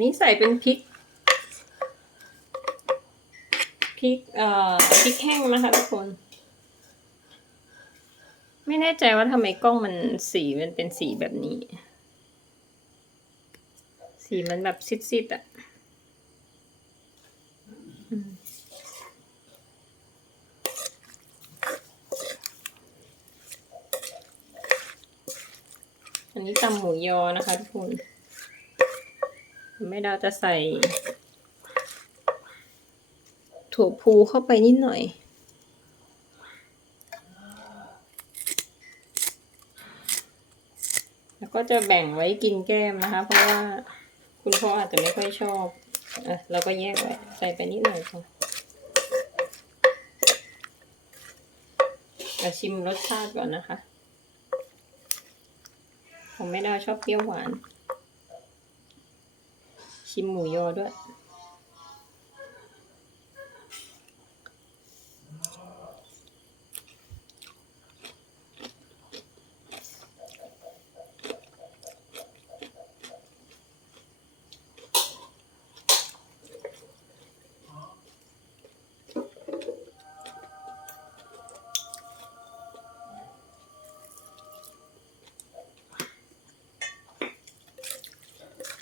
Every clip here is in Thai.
นี่ใส่เป็นพริกพริกเอ่อพริกแห้งนะคะทุกคน ไม่แน่ใจว่าทำไมกล้องมันสีมันเป็นสีแบบนี้ สีมันแบบซิดๆอะ่ะอันนี้ตำหมูยอนะคะทุกคน แม่ดาวจะใส่ ถั่วพูเข้าไปนิดหน่อย แล้วก็จะแบ่งไว้กินแก้มนะคะ เพราะว่าคุณพ่ออาจจะไม่ค่อยชอบอะเราก็แยกไว้ใส่ไปนิดหน่อยพอมาชิมรสชาติก่อนนะคะ ผมไม่ได้ชอบเปรี้ยวหวาน ชิมหมูยอด้วย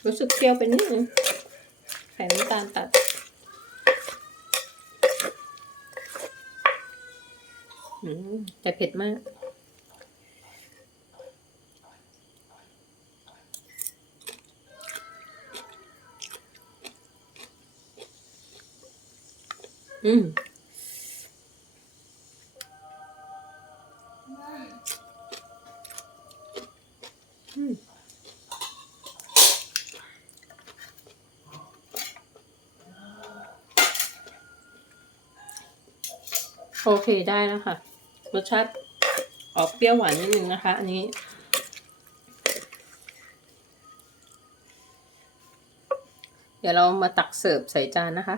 รู้สึกเปรี้ยวไปนิดนึง ส่น้ำตาลตัด อืมแต่เผ็ดมากอืม โอเคได้แล้วค่ะ รสชาติออกเปรี้ยวหวานนิดนึงนะคะ อันนี้ เดี๋ยวเรามาตักเสิร์ฟใส่จานนะคะ